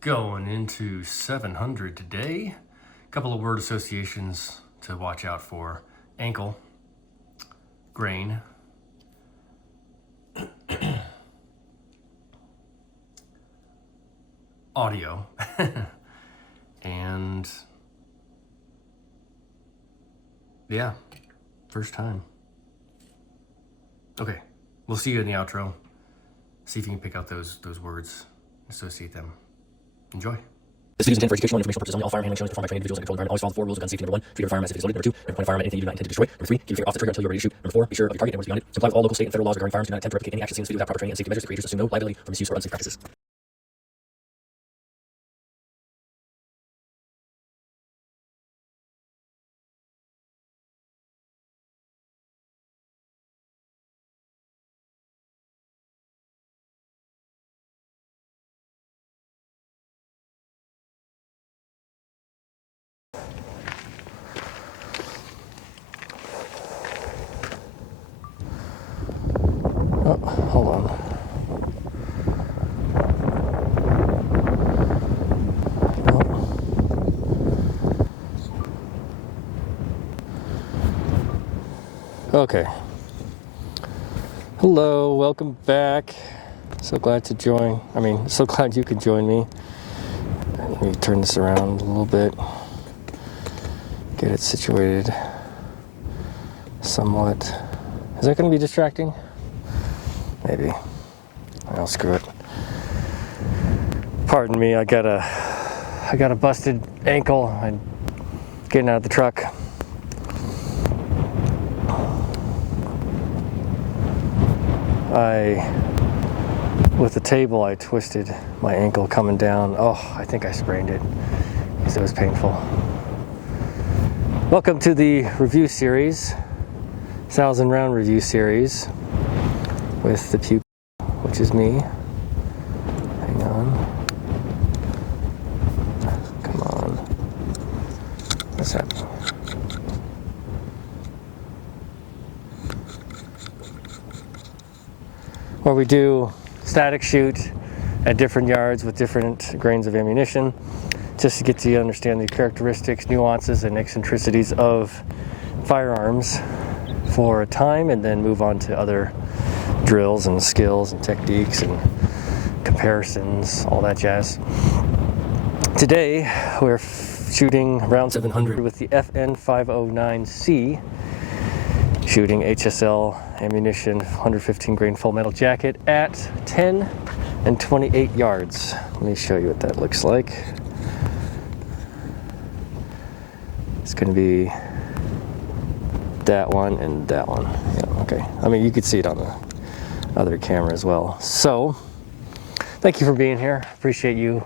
Going into 700 today. A couple of word associations to watch out for. Ankle, grain, audio, and yeah, first time. Okay, we'll see you in the outro. See if you can pick out those words, associate them. Enjoy. This video is intended for educational and informational purposes only. All firearm handling shown is performed by trained individuals and controlled environment. Always follow the 4 rules of gun safety. Number 1, treat your firearm as if it is loaded. Number 2, never point a firearm at anything you do not intend to destroy. Number 3, keep your finger off the trigger until you're ready to shoot. Number 4, be sure of your target and what's beyond it. Comply with all local, state, and federal laws regarding firearms. Do not attempt to replicate any action seen in this video without proper training and safety measures. The creators assume no liability for misuse or unsafe practices. Oh, hold on. Oh. Okay. Hello, welcome back. So glad to join. So glad you could join me. Let me turn this around a little bit. Get it situated somewhat. Is that going to be distracting? Maybe. Well, screw it. Pardon me, I got a busted ankle. I'm getting out of the truck. With the table, I twisted my ankle coming down. Oh, I think I sprained it because it was painful. Welcome to the review series, 1,000 round review series with the puke, which is me. Hang on. Come on. What's happening? Where we do static shoot at different yards with different grains of ammunition, just to get to understand the characteristics, nuances, and eccentricities of firearms for a time, and then move on to other drills and skills and techniques and comparisons, all that jazz. Today we're shooting round 700 with the FN shooting HSL ammunition, 115 grain full metal jacket at 10 and 28 yards. Let me show you what that looks like. It's going to be that one and that one. Yeah, okay. You could see it on the other camera as well. So, thank you for being here. Appreciate you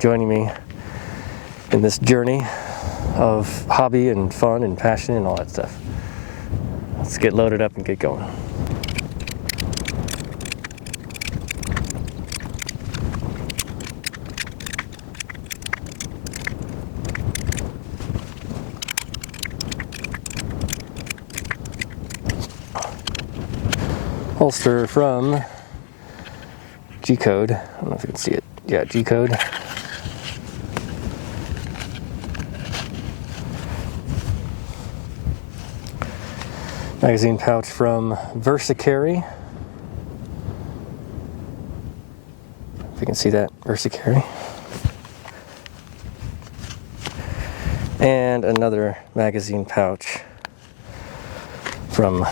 joining me in this journey of hobby and fun and passion and all that stuff. Let's get loaded up and get going. Holster from G-Code. I don't know if you can see it. Yeah, G-Code. Magazine pouch from VersaCarry. If you can see that, VersaCarry. And another magazine pouch from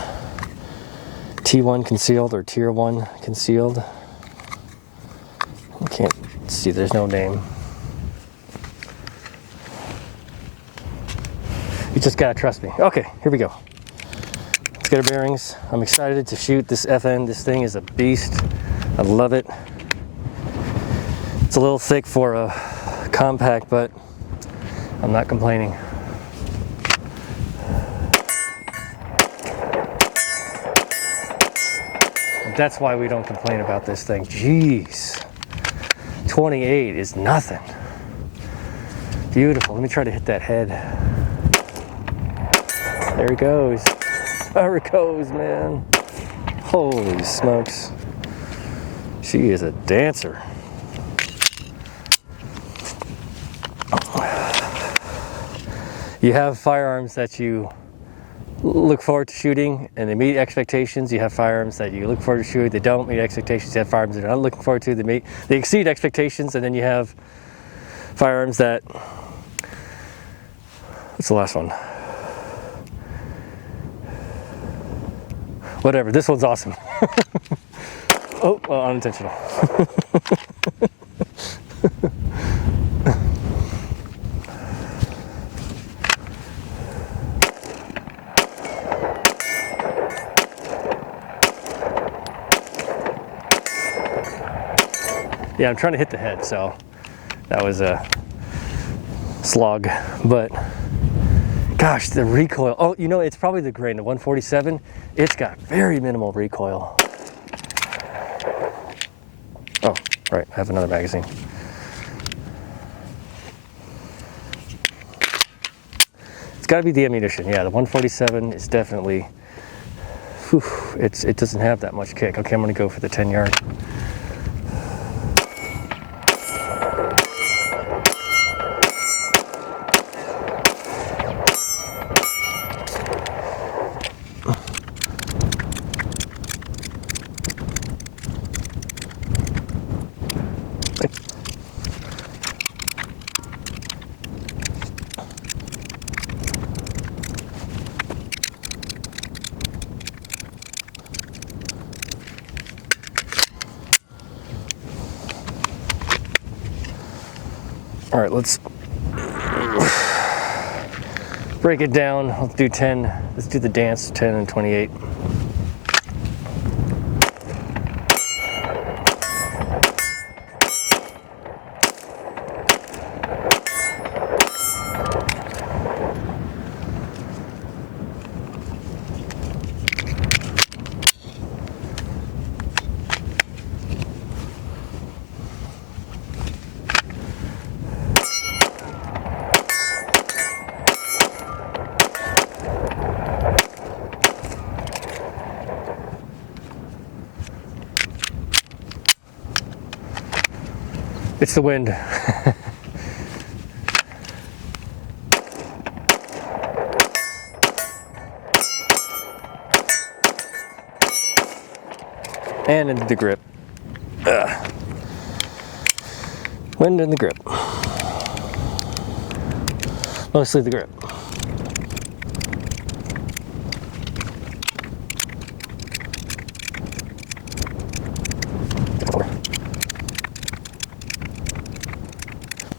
T1 Concealed or Tier 1 Concealed. I can't see, there's no name. You just gotta trust me. Okay, here we go. Let's get our bearings. I'm excited to shoot this FN. This thing is a beast. I love it. It's a little thick for a compact, but I'm not complaining. That's why we don't complain about this thing. Jeez. 28 is nothing. Beautiful. Let me try to hit that head. There he goes. There it goes, man. Holy smokes. She is a dancer. You have firearms that you look forward to shooting and they meet expectations. You have firearms that you look forward to shooting, they don't meet expectations. You have firearms that you're not looking forward to, they exceed expectations. And then you have firearms that, what's the last one? Whatever, this one's awesome. Oh, well, unintentional. Yeah, I'm trying to hit the head, so that was a slog, but gosh, the recoil. Oh, you know, it's probably the grain, the 147, it's got very minimal recoil. Oh, right, I have another magazine. It's got to be the ammunition. Yeah, the 147 is definitely, whew, it doesn't have that much kick. Okay, I'm going to go for the 10 yard. All right, let's break it down. Let's do 10. Let's do the dance, 10 and 28. It's the wind. And into the grip. Wind in the grip. Mostly the grip.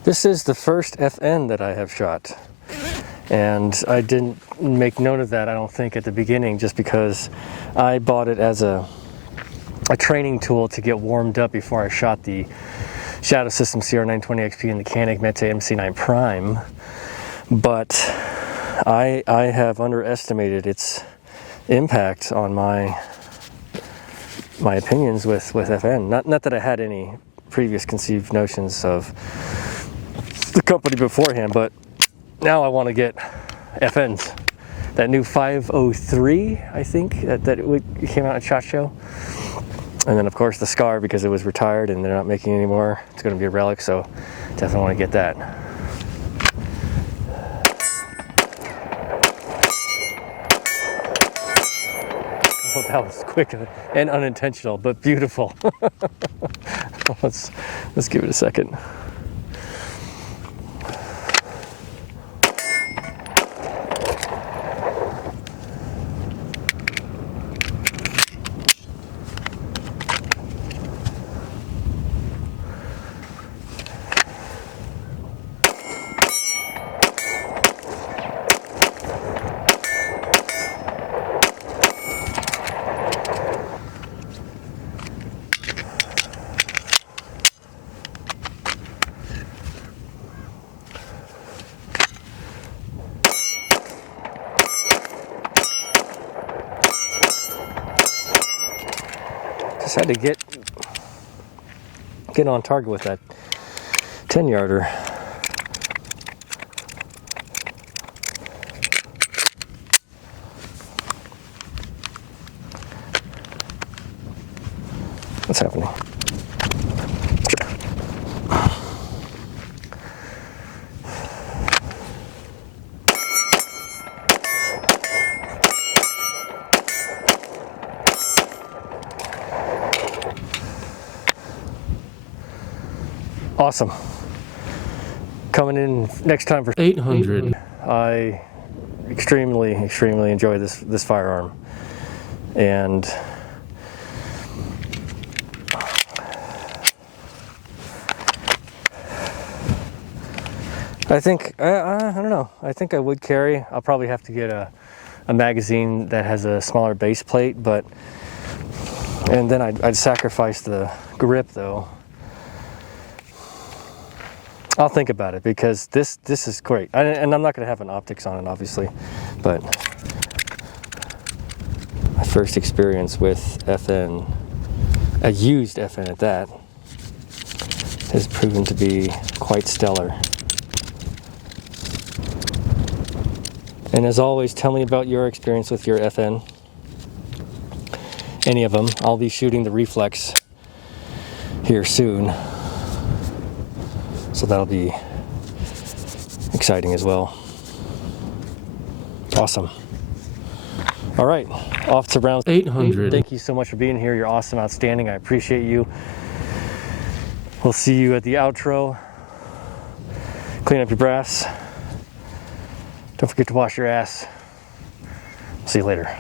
This is the first FN that I have shot, and I didn't make note of that, I don't think, at the beginning, just because I bought it as a training tool to get warmed up before I shot the Shadow System CR920XP and the Canik Mete MC9 Prime. But I have underestimated its impact on my opinions with FN. Not that I had any previous conceived notions of the company beforehand, but now I want to get FNs. That new 503, I think, that came out at SHOT Show. And then, of course, the Scar, because it was retired and they're not making it anymore. It's going to be a relic, so definitely want to get that. Oh, that was quick and unintentional, but beautiful. Let's give it a second. Just had to get on target with that 10-yarder. What's happening? Awesome. Coming in next time for 800. I extremely enjoy this firearm, and I think I don't know. I think I would carry. I'll probably have to get a magazine that has a smaller base plate, and then I'd sacrifice the grip though. I'll think about it, because this is great, and I'm not going to have an optics on it, obviously, but my first experience with FN, a used FN at that, has proven to be quite stellar. And as always, tell me about your experience with your FN. Any of them. I'll be shooting the reflex here soon, so that'll be exciting as well. Awesome. All right, off to round 800. Thank you so much for being here. You're awesome, outstanding. I appreciate you. We'll see you at the outro. Clean up your brass. Don't forget to wash your ass. See you later.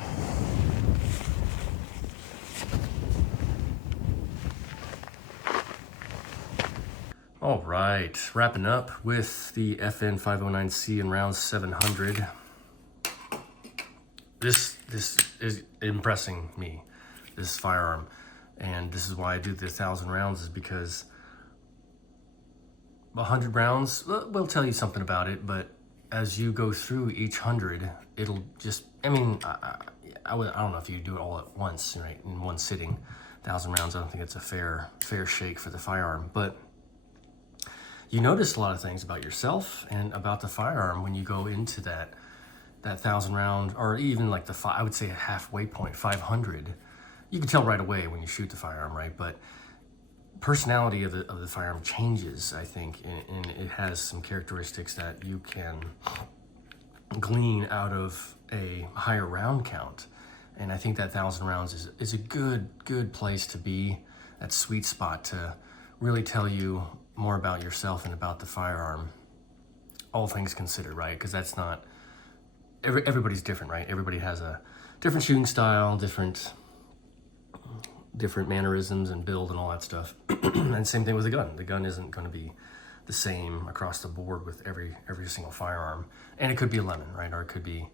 All right, wrapping up with the FN 509C in round 700. This is impressing me, this firearm, and this is why I do the 1,000 rounds, is because 100 rounds will tell you something about it, but as you go through each 100, it'll just, I mean, I don't know if you do it all at once, right, in one sitting. 1,000 rounds, I don't think it's a fair shake for the firearm, but you notice a lot of things about yourself and about the firearm when you go into that 1,000 round, or even like I would say a halfway point, 500. You can tell right away when you shoot the firearm, right? But personality of the firearm changes, I think, and it has some characteristics that you can glean out of a higher round count. And I think that 1,000 rounds is a good place to be, that sweet spot to really tell you more about yourself and about the firearm, all things considered, right? Because that's not, everybody's different, right? Everybody has a different shooting style, different mannerisms and build and all that stuff. And same thing with the gun. The gun isn't going to be the same across the board with every single firearm. And it could be a lemon, right? Or it could be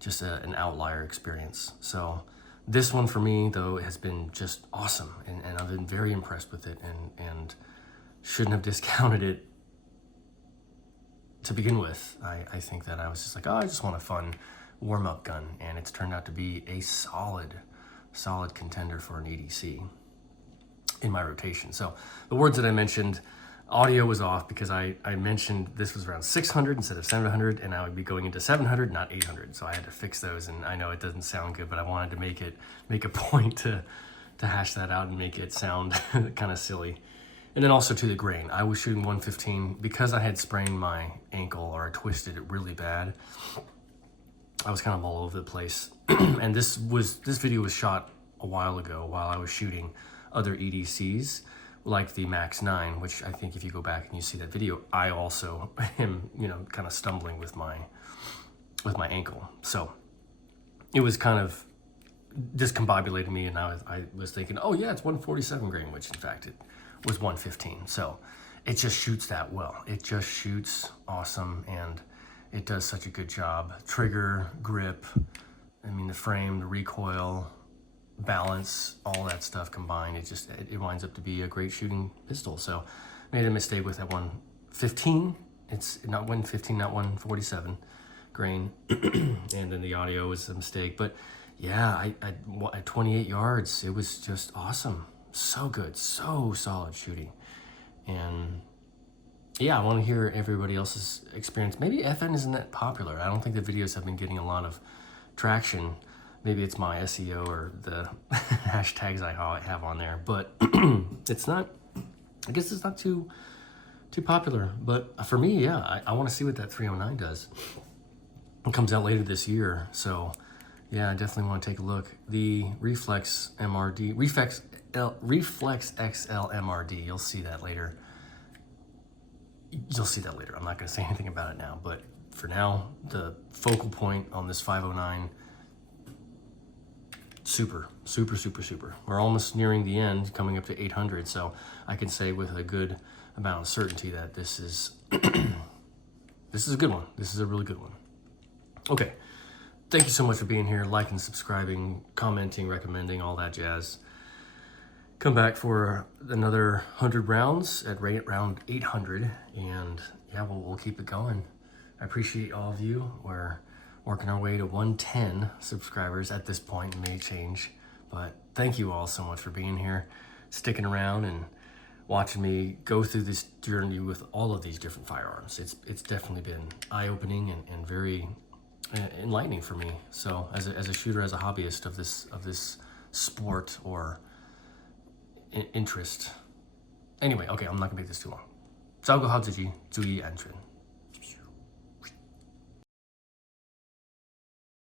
just an outlier experience. So this one for me, though, has been just awesome. And I've been very impressed with it, and shouldn't have discounted it to begin with. I think that I was just like, oh, I just want a fun warm-up gun, and it's turned out to be a solid contender for an EDC in my rotation. So the words that I mentioned, audio was off because I mentioned this was around 600 instead of 700, and I would be going into 700, not 800. So I had to fix those, and I know it doesn't sound good, but I wanted to make a point to hash that out and make it sound kind of silly. And then also to the grain, I was shooting 115 because I had sprained my ankle, or I twisted it really bad. I was kind of all over the place. And this video was shot a while ago while I was shooting other EDCs, like the Max 9, which I think if you go back and you see that video, I also am, kind of stumbling with my ankle. So it was kind of discombobulating me, and I was thinking, oh yeah, it's 147 grain, which in fact it was 115. So it just shoots that well. It just shoots awesome, and it does such a good job. Trigger, grip, I mean the frame, the recoil, balance, all that stuff combined, it winds up to be a great shooting pistol. So made a mistake with that 115. It's not 115, not 147 grain. And then the audio was a mistake. But yeah, at 28 yards, it was just awesome. So good, so solid shooting. And yeah, I want to hear everybody else's experience. Maybe FN isn't that popular. I don't think the videos have been getting a lot of traction. Maybe it's my SEO or the hashtags I have on there, but it's not, I guess it's not too popular. But for me, yeah, I want to see what that 309 does. It comes out later this year, so yeah, I definitely want to take a look. The Reflex XL MRD, you'll see that later. you'll see that later. I'm not going to say anything about it now, but for now, the focal point on this 509, super. We're almost nearing the end, coming up to 800, so I can say with a good amount of certainty that this is this is a good one. This is a really good one. Okay, thank you so much for being here, liking, subscribing, commenting, recommending, all that jazz. Come back for another 100 rounds at round 800, and yeah, we'll keep it going. I appreciate all of you. We're working our way to 110 subscribers at this point. It may change, but thank you all so much for being here, sticking around and watching me go through this journey with all of these different firearms. It's definitely been eye-opening and very enlightening for me. So as a shooter, as a hobbyist of this sport or interest. Anyway, okay, I'm not gonna make this too long. 照顾好自己，注意安全。